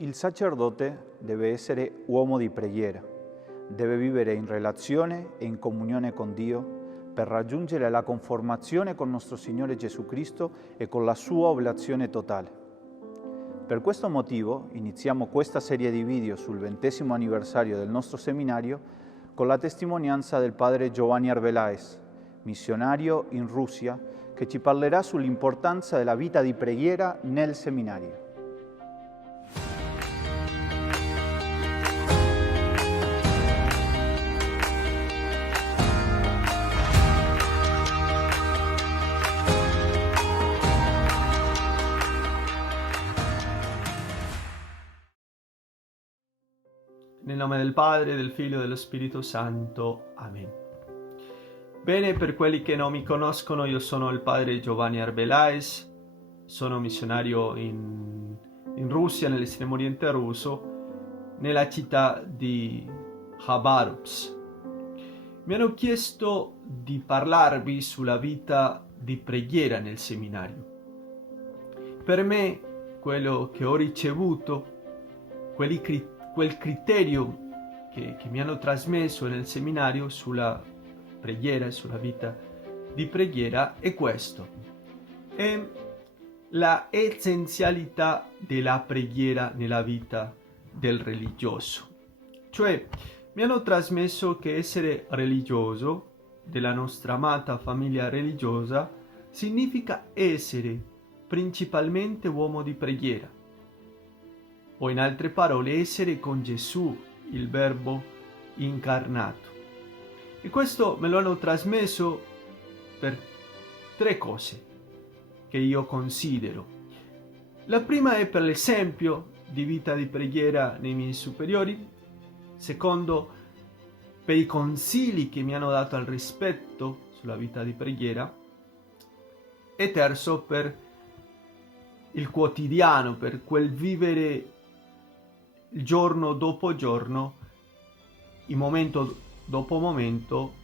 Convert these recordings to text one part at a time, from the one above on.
Il sacerdote deve essere uomo di preghiera, deve vivere in relazione e in comunione con Dio per raggiungere la conformazione con nostro Signore Gesù Cristo e con la sua oblazione totale. Per questo motivo iniziamo questa serie di video sul 20° anniversario del nostro seminario con la testimonianza del padre Giovanni Arbeláez, missionario in Russia, che ci parlerà sull'importanza della vita di preghiera nel seminario. Nel nome del Padre, del Figlio e dello Spirito Santo. Amen. Bene, per quelli che non mi conoscono, io sono il padre Giovanni Arbeláez, sono missionario in Russia, nell'estremo oriente russo, nella città di Khabarovsk. Mi hanno chiesto di parlarvi sulla vita di preghiera nel seminario. Per me, quello che ho ricevuto, quel criterio che mi hanno trasmesso nel seminario sulla preghiera e sulla vita di preghiera è questo: è la essenzialità della preghiera nella vita del religioso. Cioè, mi hanno trasmesso che essere religioso, della nostra amata famiglia religiosa, significa essere principalmente uomo di preghiera. O in altre parole, essere con Gesù, il Verbo incarnato. E questo me lo hanno trasmesso per 3 cose che io considero. La prima è per l'esempio di vita di preghiera nei miei superiori. Secondo, per i consigli che mi hanno dato al rispetto sulla vita di preghiera. E terzo, per il quotidiano, per quel vivere giorno dopo giorno, momento dopo momento,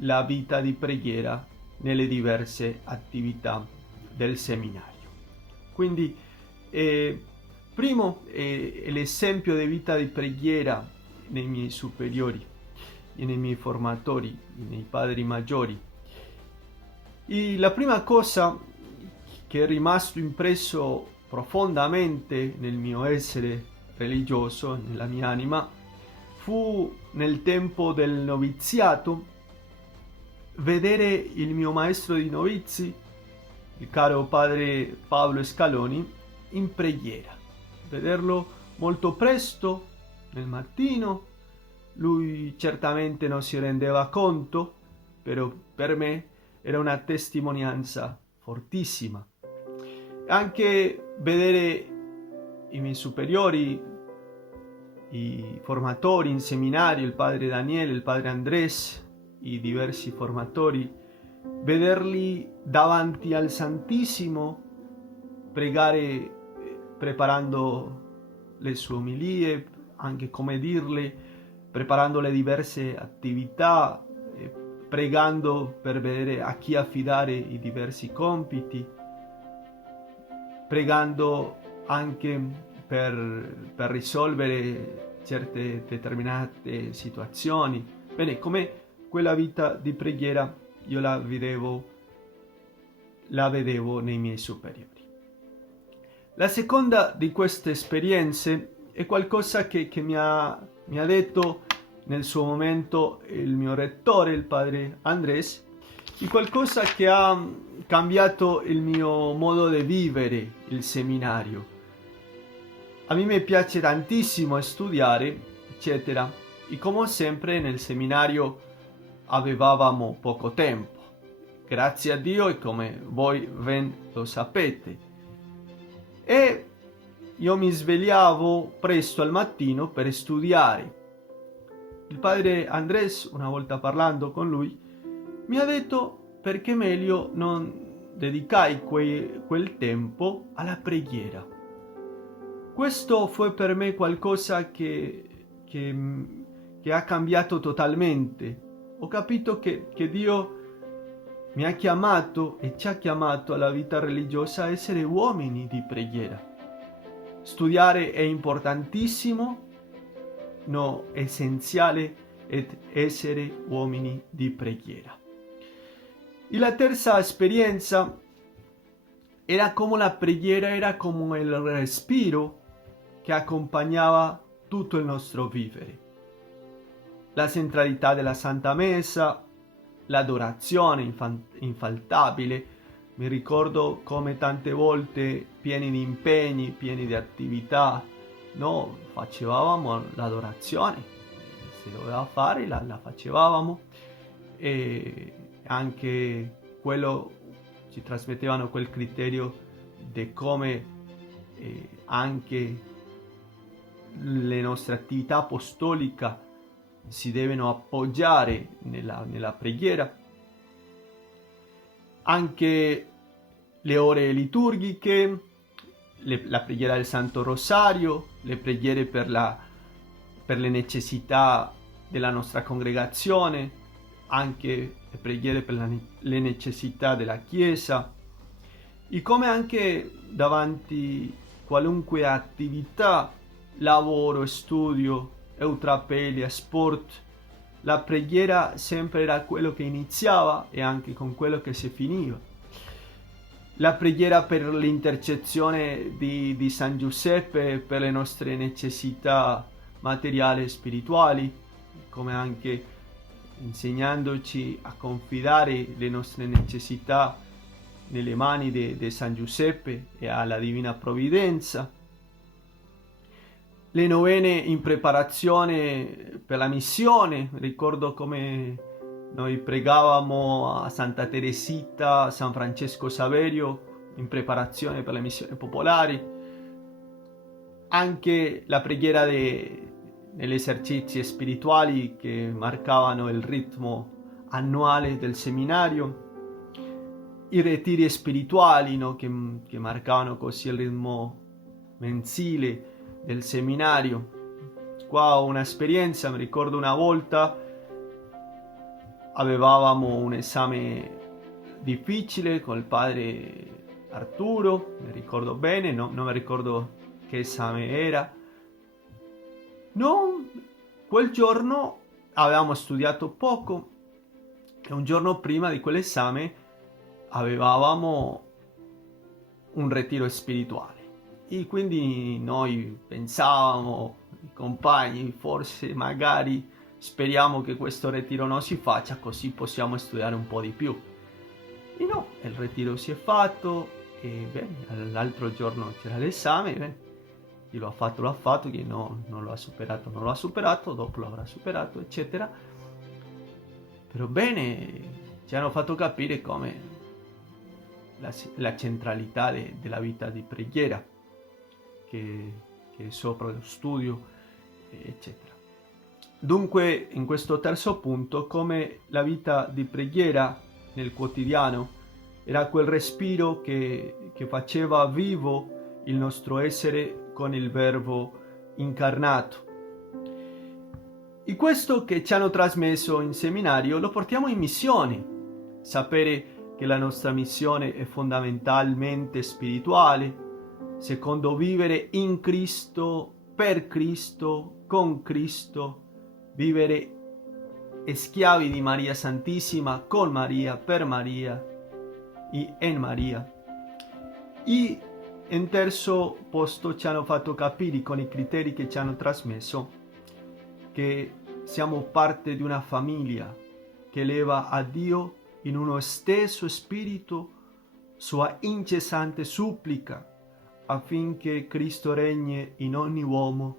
la vita di preghiera nelle diverse attività del seminario. Quindi, primo è l'esempio di vita di preghiera nei miei superiori, nei miei formatori, nei padri maggiori. E la prima cosa che è rimasto impresso profondamente nel mio essere religioso, nella mia anima, fu nel tempo del noviziato vedere il mio maestro di novizi, il caro padre Paolo Scaloni, in preghiera. Vederlo molto presto, nel mattino. Lui certamente non si rendeva conto, però per me era una testimonianza fortissima. Anche vedere i miei superiori, i formatori in seminario, il padre Daniele, il padre Andrés, i diversi formatori, vederli davanti al Santissimo, pregare preparando le sue omilie, anche come dirle, preparando le diverse attività, pregando per vedere a chi affidare i diversi compiti, pregando anche per risolvere certe determinate situazioni. Bene, come quella vita di preghiera io la vedevo nei miei superiori. La seconda di queste esperienze è qualcosa che mi ha detto nel suo momento il mio rettore, il padre Andrés, di qualcosa che ha cambiato il mio modo di vivere il seminario. A me piace tantissimo studiare, eccetera, e come sempre nel seminario avevamo poco tempo. Grazie a Dio, e come voi ben lo sapete. E io mi svegliavo presto al mattino per studiare. Il padre Andrés, una volta parlando con lui, mi ha detto perché meglio non dedicai quel tempo alla preghiera. Questo fu per me qualcosa che ha cambiato totalmente. Ho capito che Dio mi ha chiamato e ci ha chiamato alla vita religiosa a essere uomini di preghiera. Studiare è importantissimo, no essenziale ed essere uomini di preghiera. E la terza esperienza era come la preghiera era come il respiro che accompagnava tutto il nostro vivere. La centralità della Santa Messa, l'adorazione infaltabile. Mi ricordo come tante volte, pieni di impegni, pieni di attività, no, facevamo l'adorazione, si doveva fare, la facevamo, e anche quello ci trasmettevano quel criterio di come anche le nostre attività apostoliche si devono appoggiare nella preghiera. Anche le ore liturgiche, la preghiera del Santo Rosario, le preghiere per le necessità della nostra congregazione, anche le preghiere per le necessità della Chiesa, e come anche davanti qualunque attività, lavoro, studio, eutrapelia, sport, la preghiera sempre era quello che iniziava e anche con quello che si finiva. La preghiera per l'intercessione di San Giuseppe per le nostre necessità materiali e spirituali, come anche insegnandoci a confidare le nostre necessità nelle mani di San Giuseppe e alla Divina Provvidenza. Le novene in preparazione per la missione, ricordo come noi pregavamo a Santa Teresita, San Francesco Saverio in preparazione per le missioni popolari. Anche la preghiera negli esercizi spirituali che marcavano il ritmo annuale del seminario, i ritiri spirituali, no, che marcavano così il ritmo mensile del seminario. Qua ho un'esperienza, mi ricordo una volta avevamo un esame difficile con il padre Arturo, mi ricordo bene, non mi ricordo che esame era. Quel giorno avevamo studiato poco e un giorno prima di quell'esame avevamo un ritiro spirituale. E quindi noi pensavamo, i compagni, forse magari speriamo che questo ritiro non si faccia, così possiamo studiare un po' di più. E no, il ritiro si è fatto e bene, l'altro giorno c'era l'esame, bene, chi lo ha fatto, chi no, non lo ha superato, dopo lo avrà superato, eccetera. Però bene, ci hanno fatto capire come la centralità della vita di preghiera, che è sopra lo studio, eccetera. Dunque, in questo terzo punto, come la vita di preghiera nel quotidiano era quel respiro che faceva vivo il nostro essere con il Verbo incarnato. E questo che ci hanno trasmesso in seminario lo portiamo in missione. Sapere che la nostra missione è fondamentalmente spirituale, secondo vivere in Cristo, per Cristo, con Cristo, vivere schiavi di Maria Santissima, con Maria, per Maria e in Maria. E in terzo posto ci hanno fatto capire con i criteri che ci hanno trasmesso che siamo parte di una famiglia che eleva a Dio in uno stesso spirito sua incessante supplica affinché Cristo regni in ogni uomo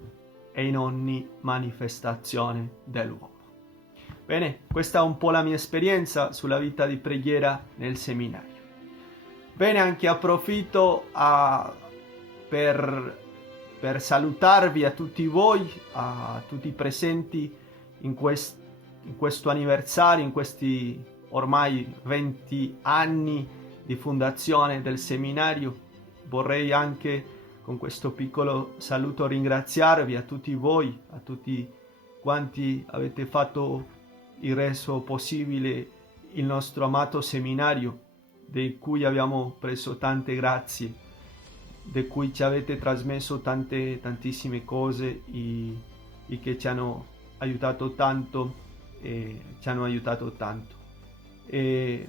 e in ogni manifestazione dell'uomo. Bene, questa è un po' la mia esperienza sulla vita di preghiera nel seminario. Bene, anche approfitto per salutarvi a tutti voi, a tutti i presenti in questo anniversario, in questi ormai 20 anni di fondazione del seminario. Vorrei anche con questo piccolo saluto ringraziarvi a tutti voi, a tutti quanti avete fatto il reso possibile il nostro amato seminario, di cui abbiamo preso tante grazie. di cui ci avete trasmesso tantissime cose e che ci hanno aiutato tanto e ci hanno aiutato tanto. E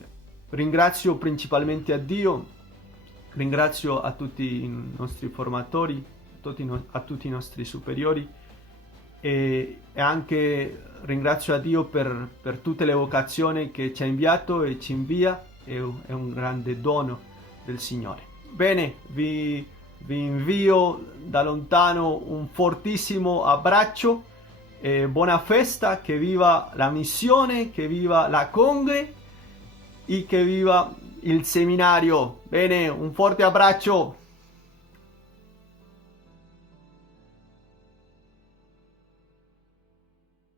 ringrazio principalmente a Dio, ringrazio a tutti i nostri formatori, a tutti i nostri superiori e anche ringrazio a Dio per tutte le vocazioni che ci ha inviato e ci invia, è un grande dono del Signore. Bene, vi invio da lontano un fortissimo abbraccio, buona festa, che viva la missione, che viva la Congre e che viva il seminario. Bene, un forte abbraccio.